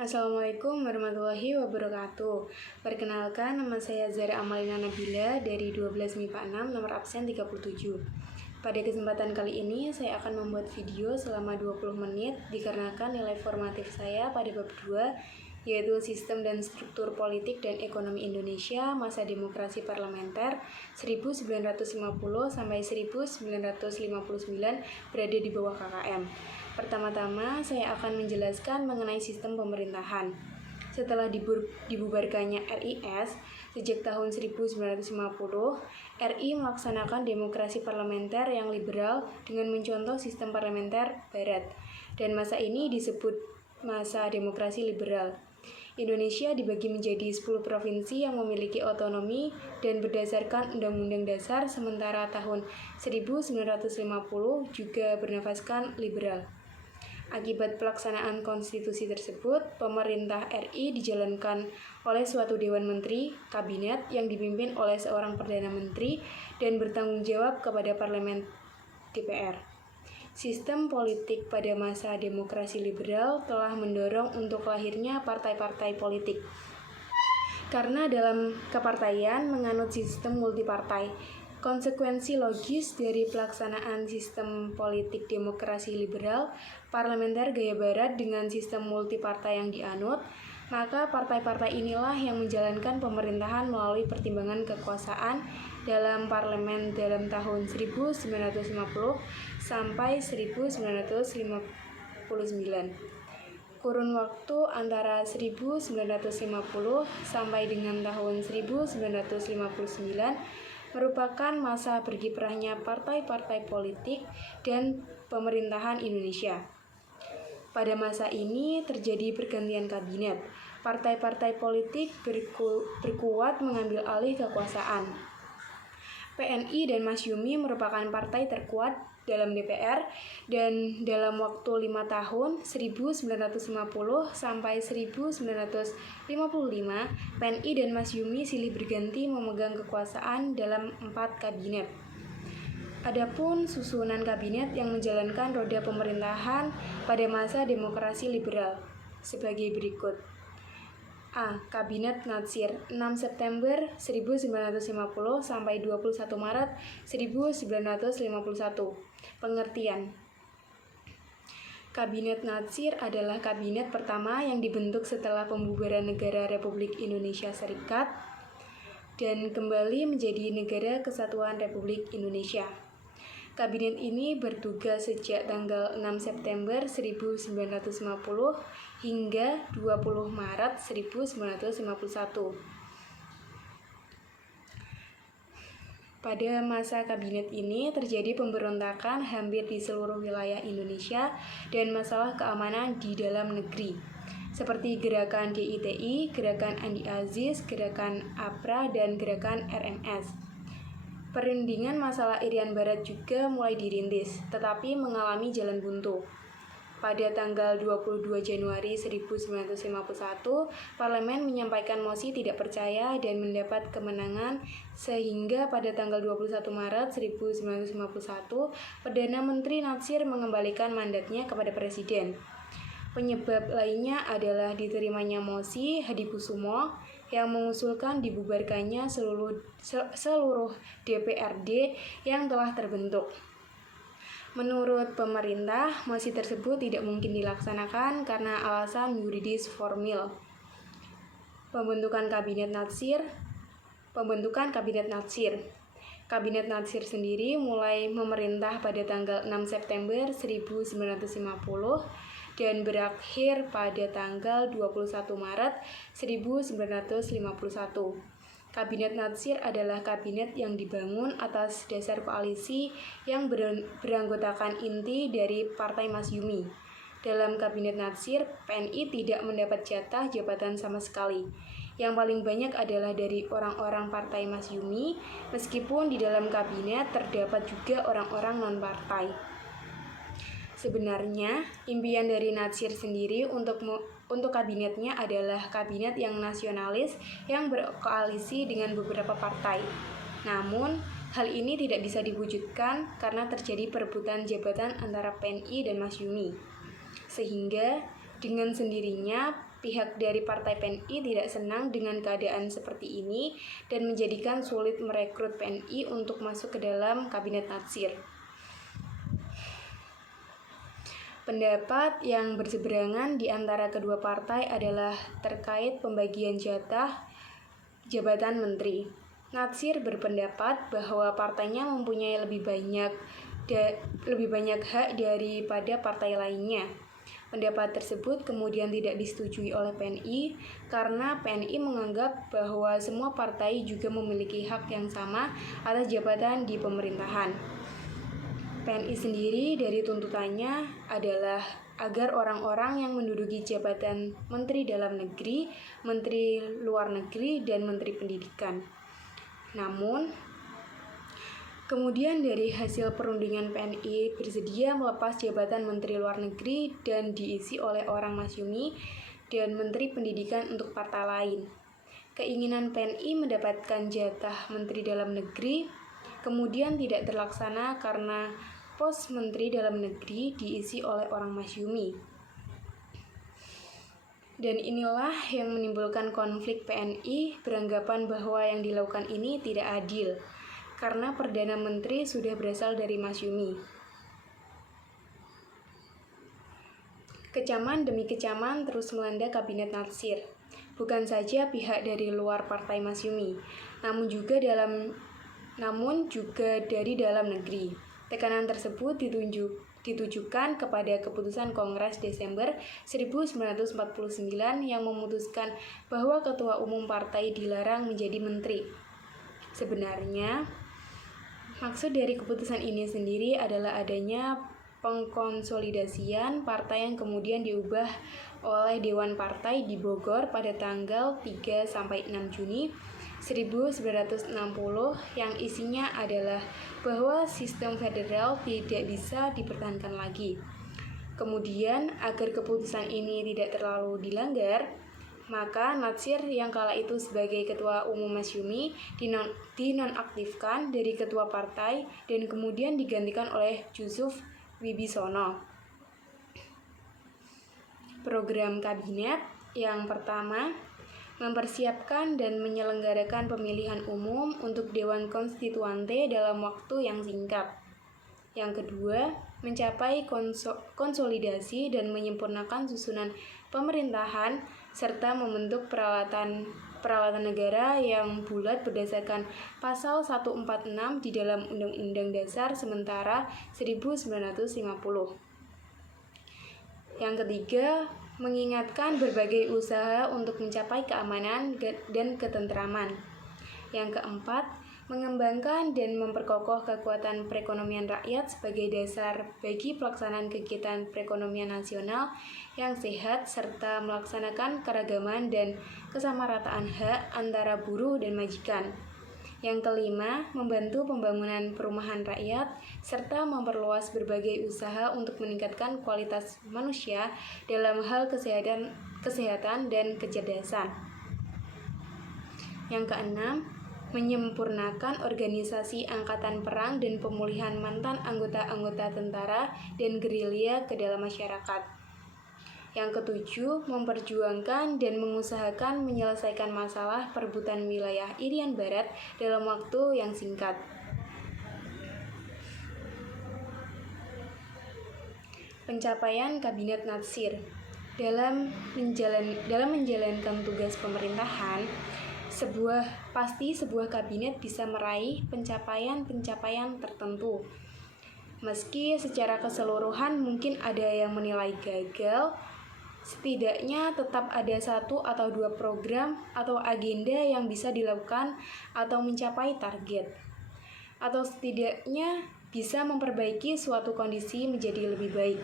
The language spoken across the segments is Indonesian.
Assalamualaikum warahmatullahi wabarakatuh. Perkenalkan, nama saya Zara Amalina Nabila dari 12 MIPA 6, nomor absen 37. Pada kesempatan kali ini, saya akan membuat video selama 20 menit dikarenakan nilai formatif saya pada bab 2, yaitu Sistem dan Struktur Politik dan Ekonomi Indonesia Masa Demokrasi Parlementer 1950 sampai 1959 berada di bawah KKM. Pertama-tama, saya akan menjelaskan mengenai sistem pemerintahan. Setelah dibubarkannya RIS, sejak tahun 1950, RI melaksanakan demokrasi parlementer yang liberal dengan mencontoh sistem parlementer barat, dan masa ini disebut masa demokrasi liberal. Indonesia dibagi menjadi 10 provinsi yang memiliki otonomi dan berdasarkan Undang-Undang Dasar, sementara tahun 1950 juga bernafaskan liberal. Akibat pelaksanaan konstitusi tersebut, pemerintah RI dijalankan oleh suatu Dewan Menteri, Kabinet yang dipimpin oleh seorang Perdana Menteri dan bertanggung jawab kepada Parlemen DPR. Sistem politik pada masa demokrasi liberal telah mendorong untuk lahirnya partai-partai politik. Karena dalam kepartaian menganut sistem multipartai, konsekuensi logis dari pelaksanaan sistem politik demokrasi liberal parlementer gaya barat dengan sistem multipartai yang dianut, maka partai-partai inilah yang menjalankan pemerintahan melalui pertimbangan kekuasaan dalam parlemen dalam tahun 1950 sampai 1959. Kurun waktu antara 1950 sampai dengan tahun 1959 merupakan masa berkiprahnya partai-partai politik dan pemerintahan Indonesia. Pada masa ini terjadi pergantian kabinet. Partai-partai politik berkuat mengambil alih kekuasaan. PNI dan Masyumi merupakan partai terkuat dalam DPR, dan dalam waktu 5 tahun 1950 sampai 1955 PNI dan Masyumi silih berganti memegang kekuasaan dalam 4 kabinet. Adapun susunan kabinet yang menjalankan roda pemerintahan pada masa demokrasi liberal sebagai berikut. A. Kabinet Natsir 6 September 1950 sampai 21 Maret 1951. Pengertian. Kabinet Natsir adalah kabinet pertama yang dibentuk setelah pembubaran Negara Republik Indonesia Serikat dan kembali menjadi Negara Kesatuan Republik Indonesia. Kabinet ini bertugas sejak tanggal 6 September 1950 hingga 20 Maret 1951. Pada masa kabinet ini terjadi pemberontakan hampir di seluruh wilayah Indonesia dan masalah keamanan di dalam negeri, seperti gerakan DITI, gerakan Andi Aziz, gerakan APRA, dan gerakan RMS. Perundingan masalah Irian Barat juga mulai dirintis, tetapi mengalami jalan buntu. Pada tanggal 22 Januari 1951, Parlemen menyampaikan mosi tidak percaya dan mendapat kemenangan, sehingga pada tanggal 21 Maret 1951, Perdana Menteri Natsir mengembalikan mandatnya kepada Presiden. Penyebab lainnya adalah diterimanya mosi Hadikusumo yang mengusulkan dibubarkannya seluruh DPRD yang telah terbentuk. Menurut pemerintah, mosi tersebut tidak mungkin dilaksanakan karena alasan yuridis formil. Pembentukan Kabinet Natsir. Kabinet Natsir sendiri mulai memerintah pada tanggal 6 September 1950 dan berakhir pada tanggal 21 Maret 1951. Kabinet Natsir adalah kabinet yang dibangun atas dasar koalisi yang beranggotakan inti dari Partai Masyumi. Dalam Kabinet Natsir, PNI tidak mendapat jatah jabatan sama sekali. Yang paling banyak adalah dari orang-orang Partai Masyumi, meskipun di dalam kabinet terdapat juga orang-orang non-partai. Sebenarnya, impian dari Natsir sendiri untuk kabinetnya adalah kabinet yang nasionalis yang berkoalisi dengan beberapa partai. Namun, hal ini tidak bisa diwujudkan karena terjadi perebutan jabatan antara PNI dan Masyumi. Sehingga Dengan sendirinya, pihak dari Partai PNI tidak senang dengan keadaan seperti ini dan menjadikan sulit merekrut PNI untuk masuk ke dalam Kabinet Natsir. Pendapat yang berseberangan di antara kedua partai adalah terkait pembagian jabatan menteri. Natsir berpendapat bahwa partainya mempunyai lebih banyak hak daripada partai lainnya. Pendapat tersebut kemudian tidak disetujui oleh PNI karena PNI menganggap bahwa semua partai juga memiliki hak yang sama atas jabatan di pemerintahan. PNI sendiri dari tuntutannya adalah agar orang-orang yang menduduki jabatan Menteri Dalam Negeri, Menteri Luar Negeri, dan Menteri Pendidikan. Namun, kemudian dari hasil perundingan PNI bersedia melepas jabatan Menteri Luar Negeri dan diisi oleh orang masyumi dan Menteri Pendidikan untuk partai lain. Keinginan PNI mendapatkan jatah Menteri Dalam Negeri kemudian tidak terlaksana karena pos Menteri Dalam Negeri diisi oleh orang masyumi. Dan inilah yang menimbulkan konflik. PNI beranggapan bahwa yang dilakukan ini tidak adil, karena Perdana Menteri sudah berasal dari masyumi. Kecaman demi kecaman terus melanda Kabinet Natsir. Bukan saja pihak dari luar partai masyumi, namun juga dari dalam negeri. Tekanan tersebut ditujukan kepada keputusan Kongres Desember 1949 yang memutuskan bahwa ketua umum partai dilarang menjadi menteri. Sebenarnya, maksud dari keputusan ini sendiri adalah adanya pengkonsolidasian partai yang kemudian diubah oleh Dewan Partai di Bogor pada tanggal 3-6 Juni 1960 yang isinya adalah bahwa sistem federal tidak bisa dipertahankan lagi. Kemudian, agar keputusan ini tidak terlalu dilanggar, maka Natsir yang kala itu sebagai ketua umum masyumi dinonaktifkan dari ketua partai dan kemudian digantikan oleh Yusuf Wibisono. Program kabinet yang pertama, mempersiapkan dan menyelenggarakan pemilihan umum untuk Dewan Konstituante dalam waktu yang singkat. Yang kedua, mencapai konsolidasi dan menyempurnakan susunan pemerintahan serta membentuk peralatan negara yang bulat berdasarkan pasal 146 di dalam Undang-Undang Dasar Sementara 1950. Yang ketiga, mengingatkan berbagai usaha untuk mencapai keamanan dan ketentraman. Yang keempat, mengembangkan dan memperkokoh kekuatan perekonomian rakyat sebagai dasar bagi pelaksanaan kegiatan perekonomian nasional yang sehat serta melaksanakan keragaman dan kesamarataan hak antara buruh dan majikan. Yang kelima, membantu pembangunan perumahan rakyat serta memperluas berbagai usaha untuk meningkatkan kualitas manusia dalam hal kesehatan dan kecerdasan. Yang keenam, menyempurnakan organisasi angkatan perang dan pemulihan mantan anggota-anggota tentara dan gerilya ke dalam masyarakat. Yang ketujuh, memperjuangkan dan mengusahakan menyelesaikan masalah perebutan wilayah Irian Barat dalam waktu yang singkat. Pencapaian Kabinet Natsir dalam menjalankan tugas pemerintahan, sebuah kabinet bisa meraih pencapaian tertentu. Meski secara keseluruhan mungkin ada yang menilai gagal, setidaknya tetap ada 1 atau 2 program atau agenda yang bisa dilakukan atau mencapai target, atau setidaknya bisa memperbaiki suatu kondisi menjadi lebih baik.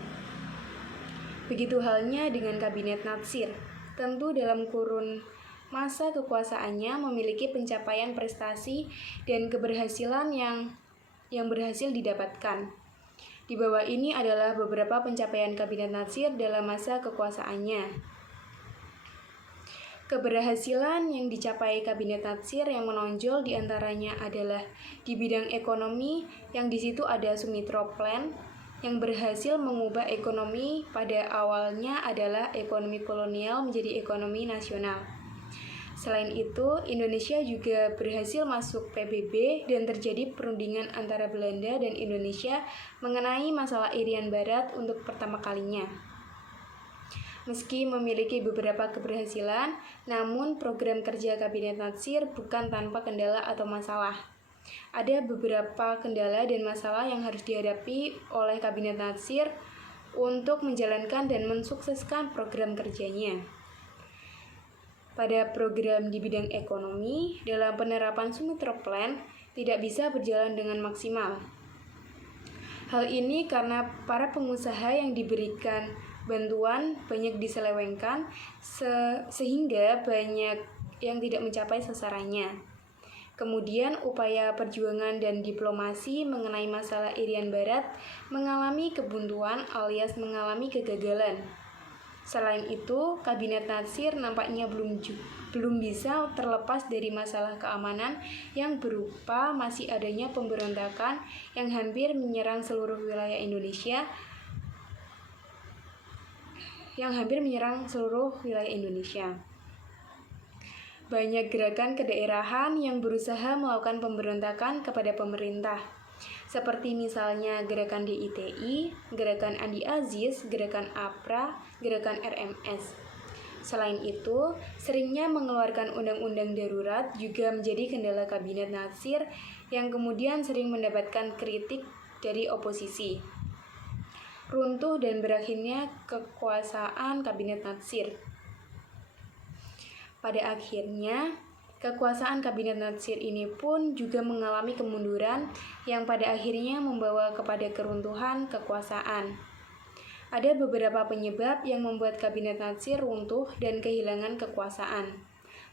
Begitu halnya dengan Kabinet Natsir, tentu dalam kurun masa kekuasaannya memiliki pencapaian prestasi dan keberhasilan yang berhasil didapatkan. Di bawah ini adalah beberapa pencapaian Kabinet Natsir dalam masa kekuasaannya. Keberhasilan yang dicapai Kabinet Natsir yang menonjol diantaranya adalah di bidang ekonomi, yang di situ ada Sumitra Plan, yang berhasil mengubah ekonomi pada awalnya adalah ekonomi kolonial menjadi ekonomi nasional. Selain itu, Indonesia juga berhasil masuk PBB dan terjadi perundingan antara Belanda dan Indonesia mengenai masalah Irian Barat untuk pertama kalinya. Meski memiliki beberapa keberhasilan, namun program kerja Kabinet Natsir bukan tanpa kendala atau masalah. Ada beberapa kendala dan masalah yang harus dihadapi oleh Kabinet Natsir untuk menjalankan dan mensukseskan program kerjanya. Pada program di bidang ekonomi, dalam penerapan Sumitra Plan tidak bisa berjalan dengan maksimal. Hal ini karena para pengusaha yang diberikan bantuan banyak diselewengkan sehingga banyak yang tidak mencapai sasarannya. Kemudian upaya perjuangan dan diplomasi mengenai masalah Irian Barat mengalami kebuntuan alias mengalami kegagalan. Selain itu, Kabinet Natsir nampaknya belum bisa terlepas dari masalah keamanan yang berupa masih adanya pemberontakan yang hampir menyerang seluruh wilayah Indonesia. Banyak gerakan kedaerahan yang berusaha melakukan pemberontakan kepada pemerintah, seperti misalnya gerakan DITI, gerakan Andi Aziz, gerakan APRA, gerakan RMS. Selain itu, seringnya mengeluarkan undang-undang darurat juga menjadi kendala Kabinet Natsir yang kemudian sering mendapatkan kritik dari oposisi. Runtuh dan berakhirnya kekuasaan Kabinet Natsir. Pada akhirnya, kekuasaan Kabinet Natsir ini pun juga mengalami kemunduran yang pada akhirnya membawa kepada keruntuhan kekuasaan. Ada beberapa penyebab yang membuat Kabinet Natsir runtuh dan kehilangan kekuasaan.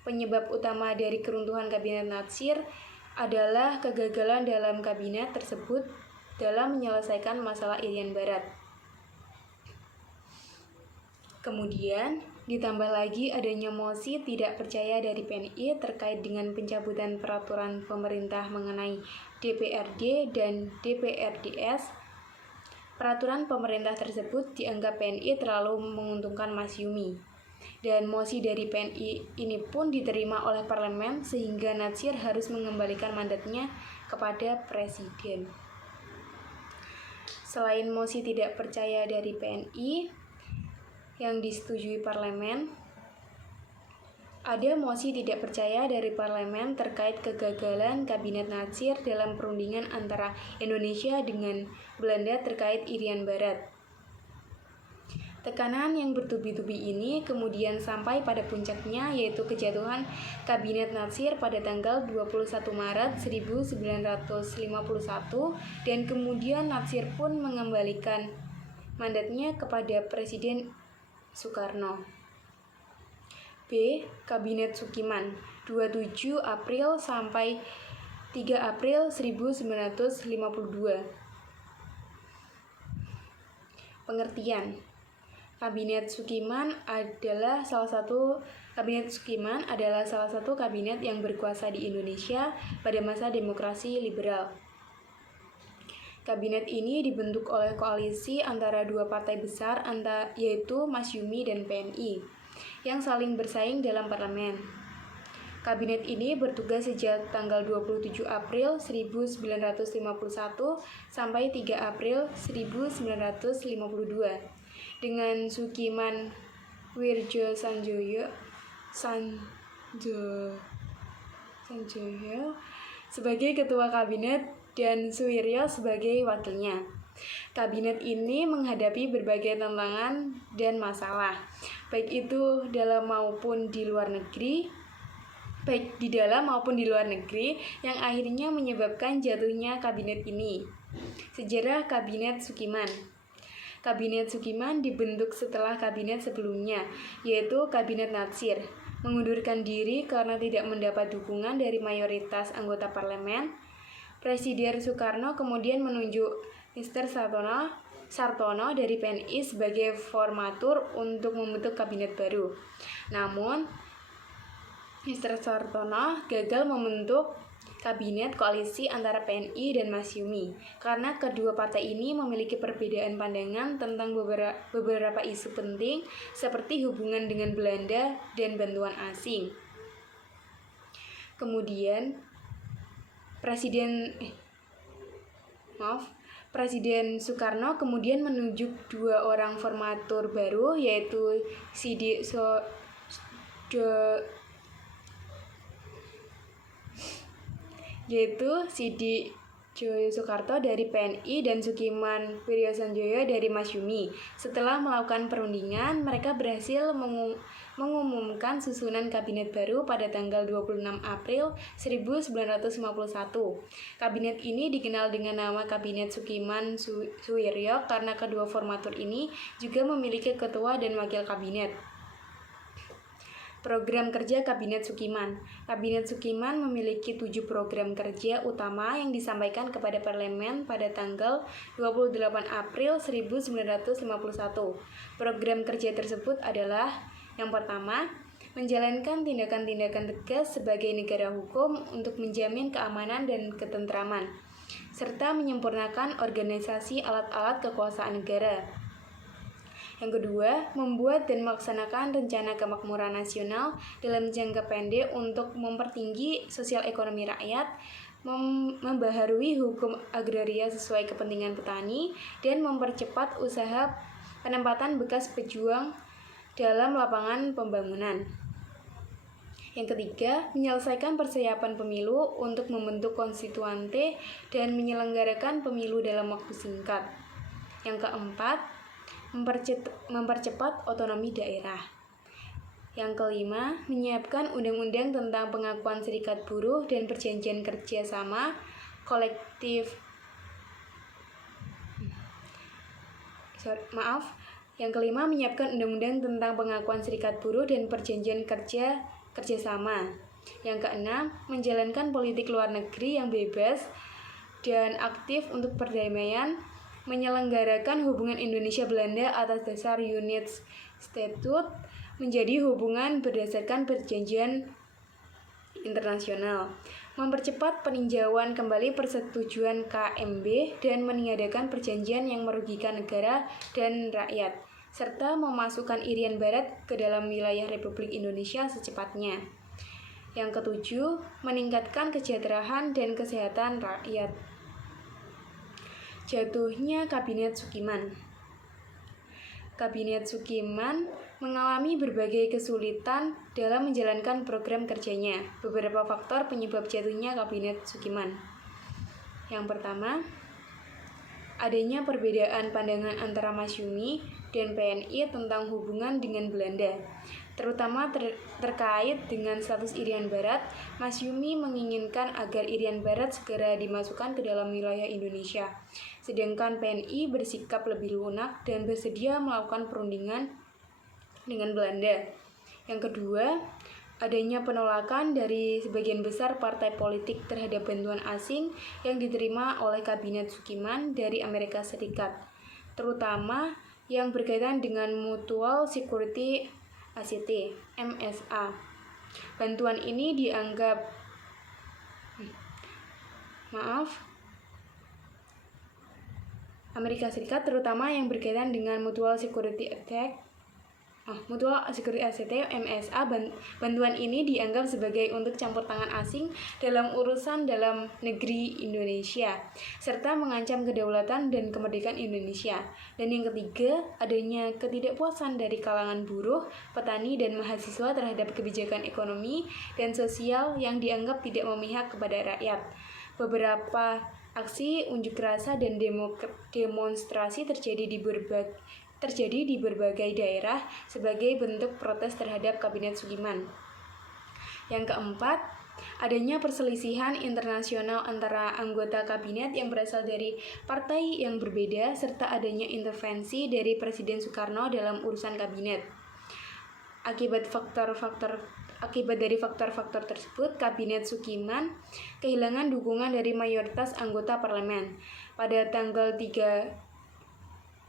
Penyebab utama dari keruntuhan Kabinet Natsir adalah kegagalan dalam kabinet tersebut dalam menyelesaikan masalah Irian Barat. Kemudian, ditambah lagi adanya mosi tidak percaya dari PNI terkait dengan pencabutan peraturan pemerintah mengenai DPRD dan DPRDS. Peraturan pemerintah tersebut dianggap PNI terlalu menguntungkan Masyumi. Dan mosi dari PNI ini pun diterima oleh parlemen sehingga Natsir harus mengembalikan mandatnya kepada presiden. Selain mosi tidak percaya dari PNI yang disetujui parlemen, ada mosi tidak percaya dari parlemen terkait kegagalan Kabinet Natsir dalam perundingan antara Indonesia dengan Belanda terkait Irian Barat. Tekanan yang bertubi-tubi ini kemudian sampai pada puncaknya, yaitu kejatuhan Kabinet Natsir pada tanggal 21 Maret 1951 dan kemudian Natsir pun mengembalikan mandatnya kepada Presiden Soekarno. B. Kabinet Sukiman 27 April sampai 3 April 1952. Pengertian. Kabinet Sukiman adalah salah satu kabinet yang berkuasa di Indonesia pada masa demokrasi liberal. Kabinet ini dibentuk oleh koalisi antara dua partai besar yaitu Masyumi dan PNI yang saling bersaing dalam parlemen. Kabinet ini bertugas sejak tanggal 27 April 1951 sampai 3 April 1952 dengan Sukiman Wirjo Sanjoyo sebagai ketua kabinet dan Suwiryo sebagai wakilnya. Kabinet ini menghadapi berbagai tantangan dan masalah, baik di dalam maupun di luar negeri, yang akhirnya menyebabkan jatuhnya kabinet ini. Sejarah Kabinet Sukiman. Kabinet Sukiman dibentuk setelah kabinet sebelumnya, yaitu Kabinet Natsir, mengundurkan diri karena tidak mendapat dukungan dari mayoritas anggota parlemen. Presiden Soekarno kemudian menunjuk Mr. Sartono dari PNI sebagai formatur untuk membentuk kabinet baru. Namun, Mr. Sartono gagal membentuk kabinet koalisi antara PNI dan Masyumi, karena kedua partai ini memiliki perbedaan pandangan tentang beberapa isu penting seperti hubungan dengan Belanda dan bantuan asing. Kemudian Presiden Soekarno kemudian menunjuk dua orang formatur baru, yaitu Sidi Djoyo Soekarto dari PNI dan Sukiman Wiryasanjoyo dari Masyumi. Setelah melakukan perundingan, mereka berhasil mengumumkan susunan kabinet baru pada tanggal 26 April 1951. Kabinet ini dikenal dengan nama Kabinet Sukiman Suwiryo karena kedua formatur ini juga memiliki ketua dan wakil kabinet. Program kerja Kabinet Sukiman. Kabinet Sukiman memiliki 7 program kerja utama yang disampaikan kepada parlemen pada tanggal 28 April 1951. Program kerja tersebut adalah: yang pertama, menjalankan tindakan-tindakan tegas sebagai negara hukum untuk menjamin keamanan dan ketentraman, serta menyempurnakan organisasi alat-alat kekuasaan negara. Yang kedua, membuat dan melaksanakan rencana kemakmuran nasional dalam jangka pendek untuk mempertinggi sosial ekonomi rakyat, membaharui hukum agraria sesuai kepentingan petani, dan mempercepat usaha penempatan bekas pejuang dalam lapangan pembangunan. Yang ketiga, menyelesaikan persiapan pemilu untuk membentuk konstituante dan menyelenggarakan pemilu dalam waktu singkat. Yang keempat, mempercepat otonomi daerah. Yang kelima, menyiapkan undang-undang tentang pengakuan serikat buruh dan perjanjian kerja sama kolektif. Yang kelima, menyiapkan undang-undang tentang pengakuan serikat buruh dan perjanjian kerjasama. Yang keenam, menjalankan politik luar negeri yang bebas dan aktif untuk perdamaian, menyelenggarakan hubungan Indonesia-Belanda atas dasar Unit Statute menjadi hubungan berdasarkan perjanjian internasional, mempercepat peninjauan kembali persetujuan KMB dan meniadakan perjanjian yang merugikan negara dan rakyat, serta memasukkan Irian Barat ke dalam wilayah Republik Indonesia secepatnya. Yang ketujuh, meningkatkan kesejahteraan dan kesehatan rakyat. Jatuhnya Kabinet Sukiman. Kabinet Sukiman mengalami berbagai kesulitan dalam menjalankan program kerjanya. Beberapa faktor penyebab jatuhnya Kabinet Sukiman. Yang pertama, adanya perbedaan pandangan antara Masyumi dan PNI tentang hubungan dengan Belanda, terutama terkait dengan status Irian Barat. Masyumi menginginkan agar Irian Barat segera dimasukkan ke dalam wilayah Indonesia, sedangkan PNI bersikap lebih lunak dan bersedia melakukan perundingan dengan Belanda. Yang kedua, adanya penolakan dari sebagian besar partai politik terhadap bantuan asing yang diterima oleh Kabinet Sukiman dari Amerika Serikat, terutama yang berkaitan dengan Mutual Security ACT, MSA. Bantuan ini dianggap Amerika Serikat, terutama yang berkaitan dengan Mutual Security ACT, MSA. Bantuan ini dianggap sebagai untuk campur tangan asing dalam urusan dalam negeri Indonesia, serta mengancam kedaulatan dan kemerdekaan Indonesia. Dan yang ketiga, adanya ketidakpuasan dari kalangan buruh, petani, dan mahasiswa terhadap kebijakan ekonomi dan sosial yang dianggap tidak memihak kepada rakyat. Beberapa aksi unjuk rasa dan demonstrasi terjadi di berbagai daerah sebagai bentuk protes terhadap Kabinet Sukiman. Yang keempat, adanya perselisihan internasional antara anggota kabinet yang berasal dari partai yang berbeda, serta adanya intervensi dari Presiden Soekarno dalam urusan kabinet. Akibat dari faktor-faktor tersebut, Kabinet Sukiman kehilangan dukungan dari mayoritas anggota parlemen. Pada tanggal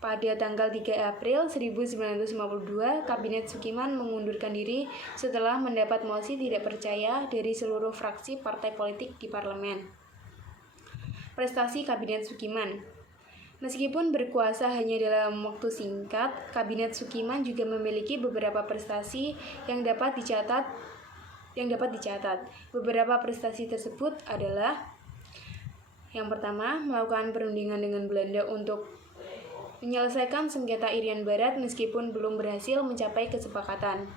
Pada tanggal 3 April 1952, Kabinet Sukiman mengundurkan diri setelah mendapat mosi tidak percaya dari seluruh fraksi partai politik di parlemen. Prestasi Kabinet Sukiman. Meskipun berkuasa hanya dalam waktu singkat, Kabinet Sukiman juga memiliki beberapa prestasi yang dapat dicatat. Beberapa prestasi tersebut adalah: yang pertama, melakukan perundingan dengan Belanda untuk menyelesaikan sengketa Irian Barat meskipun belum berhasil mencapai kesepakatan.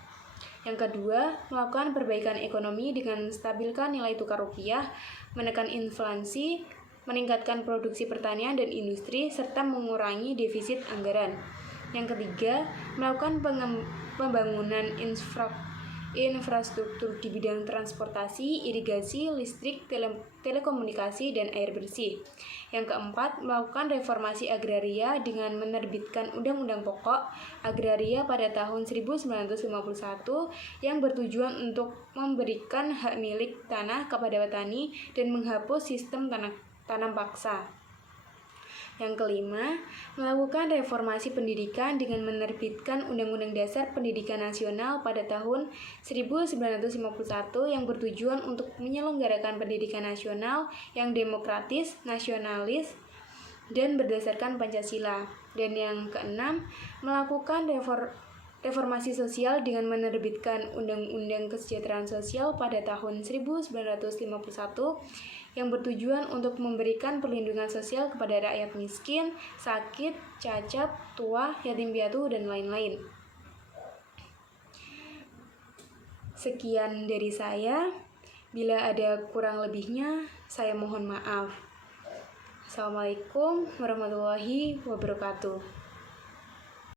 Yang kedua, melakukan perbaikan ekonomi dengan menstabilkan nilai tukar rupiah, menekan inflasi, meningkatkan produksi pertanian dan industri, serta mengurangi defisit anggaran. Yang ketiga, melakukan pembangunan infrastruktur di bidang transportasi, irigasi, listrik, telekomunikasi, dan air bersih. Yang keempat, melakukan reformasi agraria dengan menerbitkan Undang-Undang Pokok Agraria pada tahun 1951 yang bertujuan untuk memberikan hak milik tanah kepada petani dan menghapus sistem tanam paksa. Yang kelima, melakukan reformasi pendidikan dengan menerbitkan Undang-Undang Dasar Pendidikan Nasional pada tahun 1951 yang bertujuan untuk menyelenggarakan pendidikan nasional yang demokratis, nasionalis, dan berdasarkan Pancasila. Dan yang keenam, melakukan reformasi sosial dengan menerbitkan Undang-Undang Kesejahteraan Sosial pada tahun 1951 yang bertujuan untuk memberikan perlindungan sosial kepada rakyat miskin, sakit, cacat, tua, yatim piatu, dan lain-lain. Sekian dari saya. Bila ada kurang lebihnya, saya mohon maaf. Assalamualaikum warahmatullahi wabarakatuh.